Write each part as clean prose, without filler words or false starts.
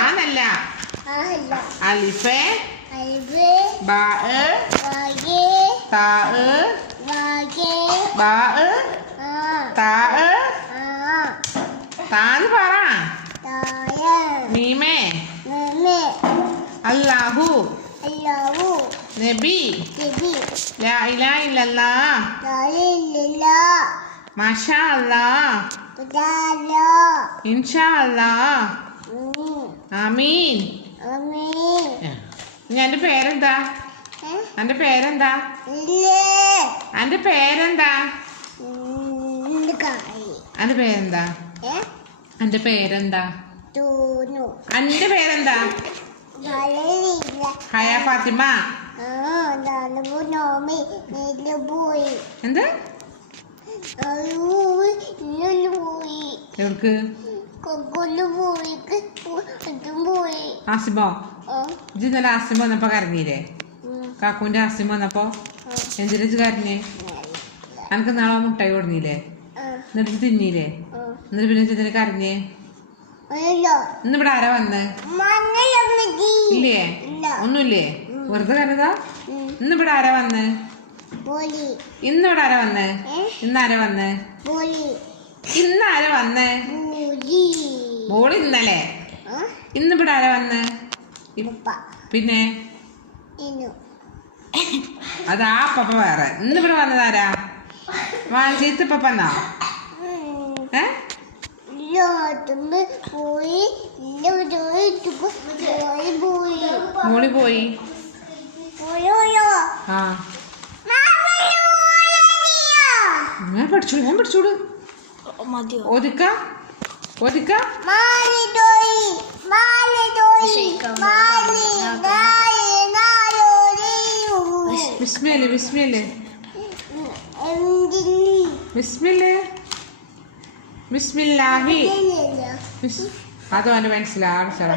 ആനല്ല. അലിഫ് ബാ താ ബാ താ താന്ന് പറ. മീമേ അല്ലാഹു നബി ലാ ഇലാഹ ഇല്ലല്ലാഹ് മാഷാ അല്ലാഹ് ഇൻഷാ അല്ലാഹ് ആമീൻ. എന്റെ പേരെന്താ? എന്റെ പേരെന്താ? എന്റെ പേരെന്താ? എന്റെ പേരെന്താ? എന്റെ പേരെന്താ? എന്റെ പേരെന്താ? ഹയ ഫാത്തിമ. എന്ത് എവർക്ക്? ആസിമോ ഇജ്ജ് ഇന്നലെ ആസിമ വന്നപ്പോ കരഞ്ഞില്ലേ? കാക്കൂന്റെ ആസിമ വന്നപ്പോ എന്തിനാ കരഞ്ഞേ? എനക്ക് നാളെ മുട്ടായി കൊടുന്നില്ലേ? എന്നിട്ട് തിന്നില്ലേ? എന്നിട്ട് പിന്നെ എന്തിനാ കരഞ്ഞേ? ഇന്നിവിടെ ആരാ വന്ന്? ഇല്ലേ? ഒന്നുമില്ലേ? വെറുതെ കരഞ്ഞതാ? ഇന്നിവിടെ ആരാ വന്ന്? ഇന്നിവിടെ ആരാ വന്ന്? ഇന്നാരാ വന്ന്? ഇന്നാരാ വന്ന്? മോള് ഇന്നലെ. ഇന്നിവിടെ ആരാ വന്ന്? പിന്നെ അതാ പപ്പ വേറെ. ഇന്നിവിടെ വന്നതാരാ? വാഞ്ചീത്ത് പപ്പന്നാ? മോളി പോയി. ആ ഞാൻ പഠിച്ചോളൂ, ഞാൻ പഠിച്ചോളൂ. ഒതുക്ക ഒതുക്ക ബിസ്മില്ലേ ബിസ്മില്ലേ ബിസ്മില്ലേ ബിസ്മില്ലാഹി. അതോ അവൻ്റെ മനസ്സിലാവും സാറ.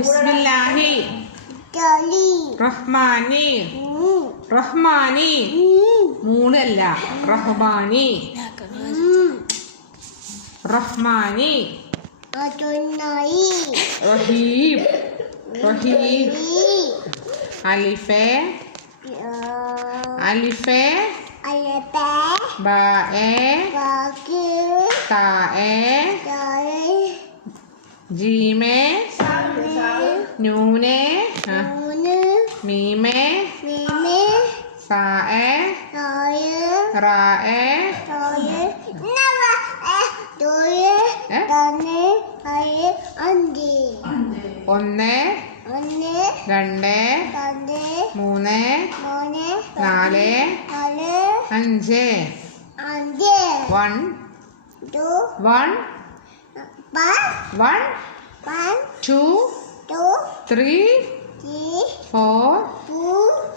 ബിസ്മില്ലാഹി റഹ്മാനി റഹ്മാനി മൂന്നല്ല റഹ്മാനി റഹ്മാനി റഹീം റഹീം. അലിഫേ അലിഫേ ബാഎ താഎ ജീമേ നൂനെ മീമേ സാഎ റാഎ ഒന്ന് രണ്ട് മൂന്ന് നാല് അഞ്ച്. One one one two three four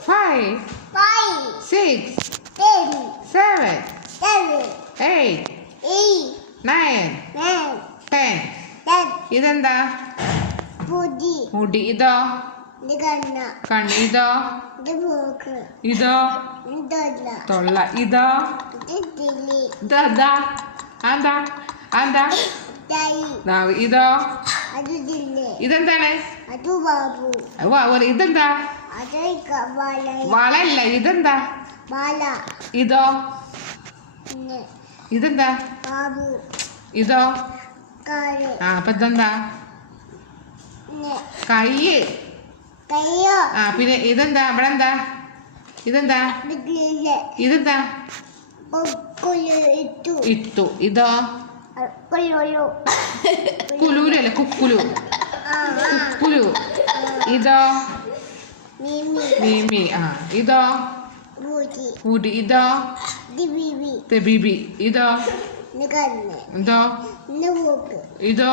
five six seven eight nine ten. ഇതെന്താ? മുടി. ഇതോ? കണ്ണ്. ഇതോ? ഇതോ? തൊള്ള. ഇതോ? ഇതാ എന്താ എന്താ? നാവ്. ഇതോ? ഇതെന്താണ്? ഇതെന്താ? വളല്ല. ഇതെന്താ? ഇതോ? ഇതെന്താ? ഇതോ? ആ അപ്പൊ ഇതെന്താ? കയ്യ്. ആ പിന്നെ ഇതെന്താ? ഇവിടെ എന്താ? ഇതെന്താ? ഇതെന്താ? ഇട്ടു. ഇതോ? കുലൂലല്ലേ? കുക്കുലു കുക്കുലു. ഇതോ? മീമി. ആ ഇതോ? മുടി. ഇതോ? ബിബി. ഇതോ? ഇതോ? ഇതോ?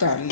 തൊള്ള.